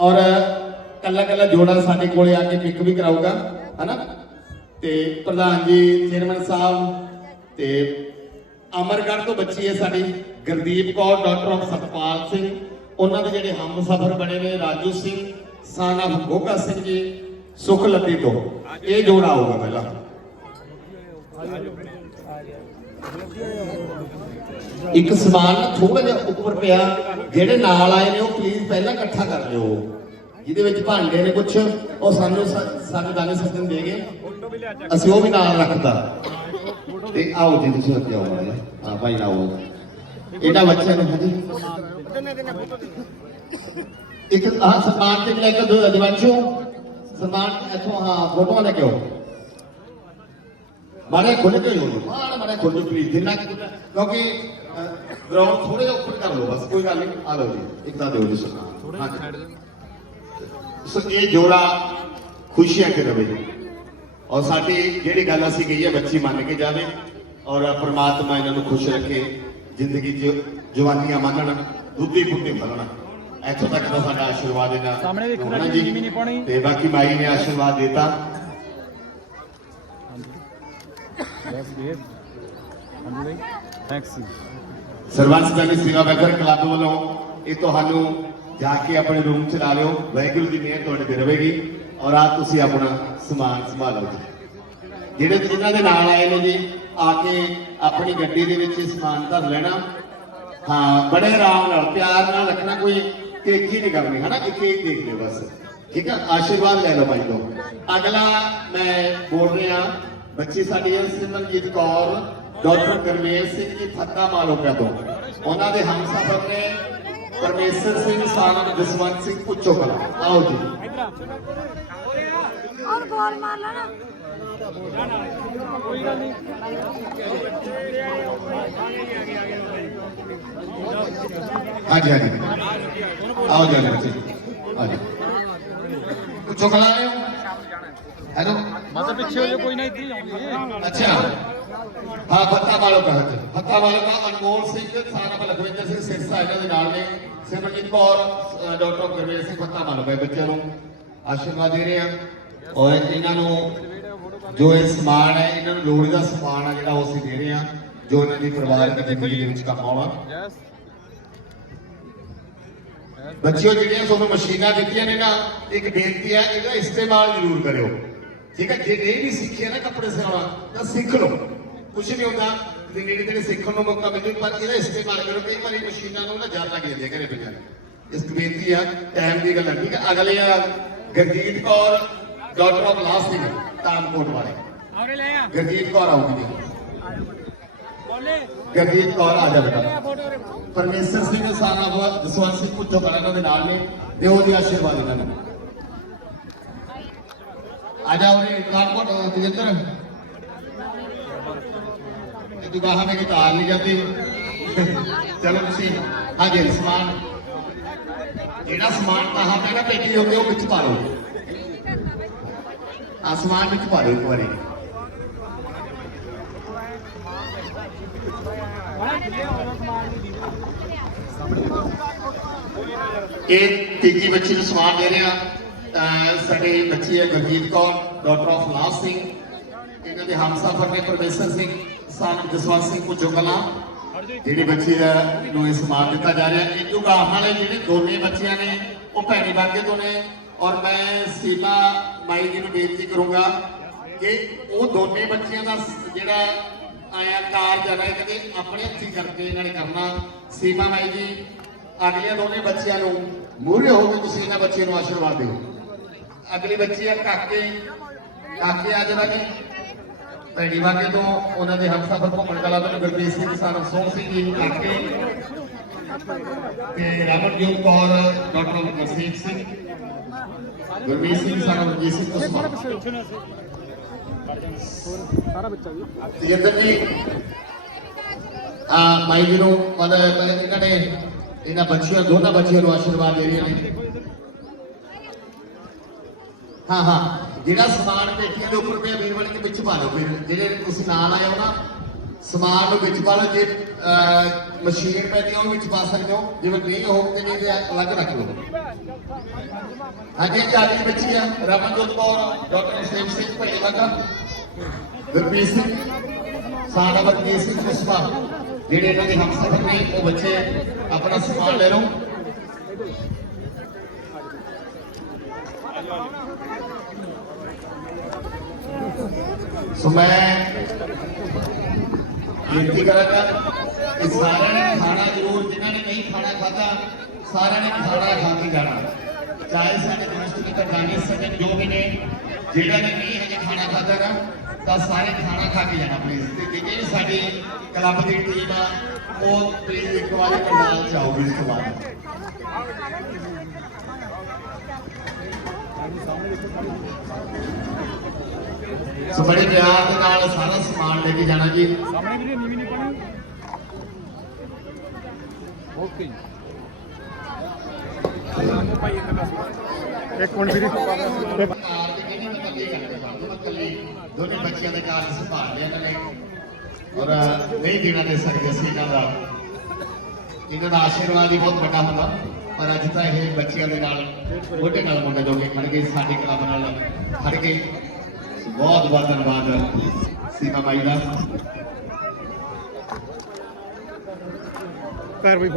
ਔਰ ਕੱਲਾ ਕੱਲਾ ਜੋੜਾ ਸਾਡੇ ਕੋਲੇ ਆ ਕੇ ਪਿਕ ਵੀ ਕਰਾਊਗਾ, ਹਨਾ? ਤੇ ਪ੍ਰਧਾਨ ਜੀ ਚੇਅਰਮੈਨ ਸਾਹਿਬ ਤੇ ਅਮਰਗੜ੍ਹ ਤੋਂ ਬੱਚੀ ਹੈ ਸਾਡੀ ਗੁਰਦੀਪ ਕੌਰ ਡਾਕਟਰ ਆਫ ਸਤਪਾਲ ਸਿੰਘ। ਉਹਨਾਂ ਦੇ ਜਿਹੜੇ ਹਮ ਸਫਰ ਬਣੇ ਨੇ, ਰਾਜੂ ਸਿੰਘ ਸਾਨ ਆਫ ਗੋਗਾ ਸਿੰਘ ਜੀ ਸੁਖ ਲੱਤੀ ਤੋਂ। ਇਹ ਜੋੜਾ ਹੋਊਗਾ ਪਹਿਲਾਂ। ਇੱਕ ਸਮਾਨ ਥੋੜਾ ਜਿਹਾ ਉੱਪਰ ਪਿਆ, ਜਿਹੜੇ ਨਾਲ ਆਏ ਨੇ, ਉਹ ਪਲੀਜ਼ ਪਹਿਲਾਂ ਇਕੱਠਾ ਕਰ ਲਿਓ। ਜਿਹਦੇ ਵਿੱਚ ਭਾਂਡੇ ਨੇ ਕੁਛ, ਉਹ ਸਾਨੂੰ ਸਾਡੇ ਦਾਨੇ ਸੱਜਣ ਦੇ ਗਏ। ਅਸੀਂ ਉਹ ਵੀ ਨਾਲ ਰੱਖਦਾ ਤੇ ਆਓ ਜੀ, ਤੁਸੀਂ ਅੱਗੇ ਆਓ ਮਾੜਾ ਭਾਈ ਆਓ। ਇਹਦਾ ਬੱਚਾ ਨੂੰ ਹਜੀ। ਇੱਕ ਆਹ ਸਮਾਨ ਤੇ ਲੈ ਕੇ ਦੋ ਦਿਵਾਂਸ਼ੂ ਸਮਾਨ ਇੱਥੋਂ, ਹਾਂ, ਫੋਟੋਆਂ ਲੈ ਕੇ ਆਓ। ਮਾਰੇ ਖੁੱਲ ਕੇ ਹੋ ਮਾਰੇ ਮਾਰੇ ਖੁੱਲ ਕੇ। ਪਲੀਜ਼ ਜਿੰਨਾ ਕਿਉਂਕਿ ਗਰਾਊਂਡ ਥੋੜੇ ਜਿਹਾ ਉੱਪਰ ਕਰ ਲਓ ਬਸ ਕੋਈ ਗੱਲ ਨਹੀਂ ਆ ਲਓ ਜੀ ਇੱਕ ਤਾਂ ਦਿਓ ਜੀ ਹਾਂ ਸੋ ਇਹ ਜੋੜਾ ਖੁਸ਼ੀਆਂ ਕੇ ਰਵੇ। ਔਰ ਸਾਡੀ ਜਿਹੜੀ ਗੱਲ ਅਸੀਂ ਕਹੀ ਹੈ ਬੱਚੀ ਮੰਨ ਕੇ ਜਾਵੇ ਔਰ ਪ੍ਰਮਾਤਮਾ ਇਹਨਾਂ ਨੂੰ ਖੁਸ਼ ਰੱਖੇ ਜ਼ਿੰਦਗੀ 'ਚ ਜਵਾਨੀਆਂ ਮੰਨਣ ਦੁੱਧੀ ਪੁੱਤੀ ਫਲਣ ਇੱਥੋਂ ਤੱਕ ਦਾ ਸਾਡਾ ਆਸ਼ੀਰਵਾਦ ਇਹਨਾਂ ਸਾਹਮਣੇ ਰਾਜੂ ਜੀ। ਨਹੀਂ। ਤੇ ਬਾਕੀ ਮਾਈ ਨੇ ਆਸ਼ੀਰਵਾਦ ਦਿੱਤਾ ਬਸ ਇਹ ਹਾਂਜੀ ਬਾਈ ਥੈਂਕਸ ਸਰਵੰਸ ਦਾ ਸੇਵਾ ਵੈਲਫੇਅਰ ਕਲੱਬ ਵੱਲੋਂ ਇਹ ਤੁਹਾਨੂੰ ਜਾ ਕੇ ਆਪਣੇ ਰੂਮ ਚ ਲਾ ਲਿਓ। ਵਾਹਿਗੁਰੂ ਦੀ ਮਿਹਰ ਤੁਹਾਡੇ ਤੇ ਰਹੇਗੀ ਔਰ ਆ ਤੁਸੀਂ ਆਪਣਾ ਸਮਾਨ ਸੰਭਾਲੋ ਜੀ। ਜਿਹੜੇ ਜਿਨ੍ਹਾਂ ਦੇ ਨਾਲ ਆਏ ਨੇ ਜੀ, ਆ ਕੇ ਆਪਣੀ ਗੱਡੀ ਦੇ ਵਿੱਚ ਸਮਾਨ ਧਰ ਲੈਣਾ। ਹਾਂ, ਬੜੇ ਆਰਾਮ ਨਾਲ, ਪਿਆਰ ਨਾਲ ਰੱਖਣਾ, ਕੋਈ ਤੇਜ਼ੀ ਨਹੀਂ ਕਰਨੀ ਹਨਾ? ਇੱਕ ਇੱਕ ਦੇਖ ਲਿਓ ਬਸ। ਠੀਕ ਹੈ ਆਸ਼ੀਰਵਾਦ ਲੈ ਲਓ ਭਾਈ ਤੋਂ। ਅਗਲਾ ਮੈਂ ਬੋਲ ਰਿਹਾ ਬੱਚੀ ਸਾਡੀ ਸਿਮਰਜੀਤ ਕੌਰ ਡਾਕਟਰ ਕਰਮੇਲ ਸਿੰਘ ਜੀ ਫੱਤਾ ਮਾਲੋਕਾ ਤੋਂ। ਉਹਨਾਂ ਦੇ ਹਮਸਫਰ ਨੇ ਪਰਮੇਸ਼ਰ ਸਿੰਘ ਸਾਲਮ ਜਸਵੰਤ ਸਿੰਘ ਪੁੱਛੋ ਕਲਾ ਆਓ ਜੀ। ਔਰ ਗੋਲ ਮਾਰ ਲੈਣਾ। ਕੋਈ ਗੱਲ ਨਹੀਂ ਹਾਂਜੀ ਹਾਂਜੀ। ਆਓ ਜੀ ਬੱਚੇ। ਆਓ ਜੀ। ਪੁੱਛੋ ਕਲਾ ਆਇਓ ਹੈਲੋ। ਮਾਤਾ ਪਿੱਛੇ ਹੋ ਜਾ ਕੋਈ ਨਾ ਇੱਧਰ ਹੀ ਆਉਂਗੇ ਅੱਛਾ। ਹਾਂ, ਫੱਤਾ ਵਾਲੋ ਕਹਤ ਫੱਤਾ ਵਾਲੋ ਦਾ ਸਿੰਘ ਸਾਨਾ ਲਖਵਿੰਦਰ ਸਿੰਘ ਸਿਰਸਾ ਇਹਨਾਂ ਦੇ ਨਾਲ ਨੇ। ਸਿਮਰਜੀਤ ਕੌਰ ਡਾਕਟਰ ਗੁਰਮੇਲ ਸਿੰਘ ਫੱਤਾ ਵਾਲੋ ਦੇ ਬੱਚਿਆਂ ਨੂੰ। ਆਸ਼ੀਰਵਾਦ ਦੇ ਰਹੇ ਆ। ਔਰ ਇਹਨਾਂ ਨੂੰ ਜੋ ਇਹ ਸਮਾਨ ਹੈ, ਇਹਨਾਂ ਨੂੰ ਲੋੜ ਦਾ ਸਮਾਨ ਆ ਜਿਹੜਾ ਉਹ ਅਸੀਂ ਦੇ ਰਹੇ ਆ, ਜੋ ਇਹਨਾਂ ਦੀ ਪਰਿਵਾਰਕ ਜ਼ਿੰਦਗੀ ਦੇ ਵਿੱਚ ਕੰਮ ਆਉਣਾ। ਬੱਚਿਓ, ਜਿਹੜੀਆਂ ਤੁਹਾਨੂੰ ਮਸ਼ੀਨਾਂ ਦਿੱਤੀਆਂ ਨੇ ਨਾ, ਇੱਕ ਬੇਨਤੀ ਹੈ ਇਹਦਾ ਇਸਤੇਮਾਲ ਜ਼ਰੂਰ ਕਰਿਓ। ਠੀਕ ਹੈ ਜੇ ਨਹੀਂ ਵੀ ਸਿੱਖਿਆ ਨਾ ਕੱਪੜੇ ਸਿਲਾਉਣਾ ਤਾਂ ਸਿੱਖ ਲਓ ਕੁਛ ਨਹੀਂ ਹੁੰਦਾ ਤੇ ਨੇੜੇ ਤੇੜੇ ਸਿੱਖਣ ਨੂੰ ਮੌਕਾ ਮਿਲੇ ਪਰ ਇਹਦਾ ਇਸਤੇਮਾਲ ਕਰੋ ਕਈ ਵਾਰੀ ਮਸ਼ੀਨਾਂ ਨੂੰ ਨਾ ਜਲ ਲੱਗ ਜਾਂਦੀ ਹੈ ਘਰੇ ਪਈਆਂ ਇਸ ਬੇਨਤੀ ਆ ਟਾਈਮ ਦੀ ਗੱਲ ਹੈ ਠੀਕ ਹੈ ਅਗਲੇ ਆ ਗਰਜੀਤ ਕੌਰ ਡਾਕਟਰ ਆਫ ਲਾਸ ਸਿੰਘ ਤਾਮਕੋਟ ਵਾਲੇ ਆਉਰੇ ਲੈ ਆ ਗਰਜੀਤ ਕੌਰ ਜੀ ਬੋਲੇ ਗਰਜੀਤ ਕੌਰ ਆ ਜਾ ਬੇਟਾ ਪਰਮੇਸ਼ਰ ਸਿੰਘ ਬਹੁਤ ਜਸਵੰਤ ਸਿੰਘ ਪੁੱਛੋ ਕਰਾਂ ਇਹਨਾਂ ਦੇ ਨਾਲ ਨੇ ਦਿਓ ਦੀ ਆਸ਼ੀਰਵਾਦ ਇਹਨਾਂ ਨੂੰ ਆ ਜਾ ਉਰੇ ਕਾਨਕੋਟ ਤੇਜਿੰਦਰ ਤੇ ਤੂੰ ਕਹਾ ਮੈਂ ਕਿ ਕਾਰ ਨਹੀਂ ਜਾਂਦੀ। ਚਲੋ ਤੁਸੀਂ, ਹਾਂਜੀ ਸਮਾਨ। ਜਿਹੜਾ ਸਮਾਨ ਕਹਾ ਮੈਂ ਨਾ ਪੇਟੀ ਹੁੰਦੀ ਉਹ ਵਿੱਚ ਪਾ ਲਓ। ਆ ਵਿੱਚ ਪਾ ਲਓ ਇੱਕ ਵਾਰੀ। ਇਹ ਤੀਜੀ ਬੱਚੀ ਨੂੰ ਸਮਾਨ ਦੇ ਰਿਹਾ। ਸਾਡੇ ਬੱਚੀ ਹੈ ਗੁਰਜੀਤ ਕੌਰ ਡਾਕਟਰ ਆਫ ਲਾਸ ਸਿੰਘ ਇਹਨਾਂ ਦੇ ਹਮਸਫਰ ਨੇ ਪਰਮੇਸ਼ਰ ਸਿੰਘ ਸਾਨ ਜਸਵੰਤ ਸਿੰਘ ਪੁੱਜੋ ਕਲਾਂ ਜਿਹੜੀ ਬੱਚੀ ਦਾ ਨੂੰ ਇਹ ਸਮਾਨ ਦਿੱਤਾ ਜਾ ਰਿਹਾ ਇਹ ਜੋ ਗਾਹਾਂ ਵਾਲੇ ਜਿਹੜੇ ਦੋਨੇ ਬੱਚਿਆਂ ਨੇ ਉਹ ਭੈਣੀ ਬਾਗੇ ਤੋਂ ਨੇ ਔਰ ਮੈਂ ਸੀਮਾ ਮਾਈ ਜੀ ਨੂੰ ਬੇਨਤੀ ਕਰੂੰਗਾ ਕਿ ਉਹ ਦੋਨੇ ਬੱਚਿਆਂ ਦਾ ਜਿਹੜਾ ਆਇਆ ਕਾਰਜ ਆ ਰਿਹਾ ਕਦੇ ਆਪਣੇ ਹੱਥੀਂ ਕਰਕੇ ਇਹਨਾਂ ਨੇ ਕਰਨਾ ਸੀਮਾ ਮਾਈ ਜੀ ਅਗਲੀਆਂ ਦੋਨੇ ਬੱਚਿਆਂ ਨੂੰ ਮੂਹਰੇ ਹੋ ਕੇ ਤੁਸੀਂ ਇਹਨਾਂ ਬੱਚਿਆਂ ਨੂੰ ਆਸ਼ੀਰਵਾਦ ਦਿਓ ਅਗਲੀ ਬੱਚੀ ਆ ਕਾਕੇ। ਕਾਕੇ ਆ ਜਿਹੜਾ ਜੀ ਭੈਣੀ ਬਾਗੇ ਤੋਂ ਉਹਨਾਂ ਦੇ ਹਮਸਫਰ ਘੁੰਮਣ ਕਲਾ ਤੋਂ ਗੁਰਦੀਪ ਸਿੰਘ ਸਾਨ ਸੋਹਣ ਸਿੰਘ ਜੀ ਕਾਕੇ ਤੇ ਰਮਨਜੋਤ ਕੌਰ, ਡਾਕਟਰ ਗੁਰਸੀਤ ਸਿੰਘ, ਗੁਰਮੀਤ ਸਿੰਘ ਸਾਨੂੰ ਰਣਜੀਤ ਸਿੰਘ ਸਾਰਾ ਬੱਚਾ ਜੀ ਤੇਜਿੰਦਰ ਜੀ, ਆ ਮਾਈ ਜੀ ਨੂੰ ਮਤਲਬ ਇਹਨਾਂ ਨੇ ਇਹਨਾਂ ਬੱਚਿਆਂ, ਦੋਨਾਂ ਬੱਚੀਆਂ ਨੂੰ ਆਸ਼ੀਰਵਾਦ ਦੇ ਰਹੀਆਂ ਨੇ ਹਾਂ ਹਾਂ। ਜਿਹੜਾ ਸਮਾਨ ਪੇਟੀਆਂ ਦੇ ਉੱਪਰ ਪਿਆ ਮੇਰੇ ਵਾਲੇ ਦੇ ਵਿੱਚ ਪਾ ਲਓ ਫਿਰ ਜਿਹੜੇ ਤੁਸੀਂ ਨਾਲ ਆਏ ਹੋ ਨਾ, ਸਮਾਨ ਨੂੰ ਵਿੱਚ ਪਾ ਲਓ ਜੇ ਮਸ਼ੀਨ ਪੈਦੀ ਉਹ ਵਿੱਚ ਪਾ ਸਕਦੇ ਹੋ। ਜਿਵੇਂ ਨਹੀਂ ਹੋ ਤੇ ਨਹੀਂ ਅਲੱਗ ਰੱਖ ਲਓ। ਅੱਗੇ ਚਾਲੀ ਬੱਚੀ ਆ। ਰਮਨਜੋਤ ਕੌਰ, ਡਾਕਟਰ ਸੇਵ ਸਿੰਘ ਭੇਜਵਾਗਾ ਗੁਰਪ੍ਰੀਤ ਸਿੰਘ, ਸਾਡਾ ਵਰਗੀਤ ਸਿੰਘ ਕੁਸਮਾ ਜਿਹੜੇ ਇਹਨਾਂ ਦੇ ਹਮਸਫਰ ਨੇ, ਉਹ ਬੱਚੇ ਆਪਣਾ ਸਮਾਨ ਲੈ ਲਓ। ਸੋ ਮੈਂ ਬੇਨਤੀ ਕਰਾਂਗਾ ਕਿ ਸਾਰਿਆਂ ਨੇ ਖਾਣਾ ਜ਼ਰੂਰ, ਜਿਨ੍ਹਾਂ ਨੇ ਨਹੀਂ ਖਾਣਾ ਖਾਧਾ, ਸਾਰਿਆਂ ਨੇ ਖਾਣਾ ਖਾ ਕੇ ਜਾਣਾ। ਚਾਹੇ ਸਾਡੇ ਦੋਸਤ ਮਿੱਤਰ ਜਾਣੇ ਸਕਣ ਜੋ ਵੀ ਨੇ, ਜਿਹੜਾ ਨੇ ਨਹੀਂ ਹਜੇ ਖਾਣਾ ਖਾਧਾ ਨਾ, ਤਾਂ ਸਾਰੇ ਖਾਣਾ ਖਾ ਕੇ ਜਾਣਾ ਪਲੀਜ਼ ਤੇ ਜਿਹੜੀ ਸਾਡੀ ਕਲੱਬ ਦੀ ਟੀਮ ਆ, ਉਹ ਪਲੀਜ਼ ਇੱਕ ਵਾਰ ਨਾਲ ਚਾਹੋਗੇ ਇਸ ਤੋਂ ਬਾਅਦ। ਸੋ ਬੜੇ ਪਿਆਰ ਦੇ ਨਾਲ ਸਾਰਾ ਸਮਾਨ ਲੈ ਕੇ ਜਾਣਾ ਜੀ। ਸਾਹਮਣੇ ਵੀਰੇ ਨੀਵੀਂ ਨਹੀਂ ਪਾਣੀ। ਓਕੇ ਇੱਕ ਮਿੰਟ ਵੀਰੇ। ਦੋਨੇ ਬੱਚਿਆਂ ਦੇ ਕਾਰ ਸੰਭਾਲ ਲਿਆ ਇਹਨਾਂ ਨੇ। ਔਰ ਨਹੀਂ ਦੇਣਾ ਦੇ ਸਕਦੇ ਸੀ ਇਹਨਾਂ ਦਾ। ਇਹਨਾਂ ਦਾ ਆਸ਼ੀਰਵਾਦ ਹੀ ਬਹੁਤ ਵੱਡਾ ਹੁੰਦਾ। ਪਰ ਅੱਜ ਤਾਂ ਇਹ ਬੱਚਿਆਂ ਦੇ ਨਾਲ ਮੋਢੇ ਨਾਲ ਮੋਢੇ ਜੋ ਕੇ ਖੜ ਗਏ ਸਾਡੇ ਕਲੱਬ ਨਾਲ ਖੜ ਗਏ ਬਹੁਤ ਬਹੁਤ ਧੰਨਵਾਦ ਸੀਮਾ ਬਾਈ ਦਾ। ਘਰ ਵੀ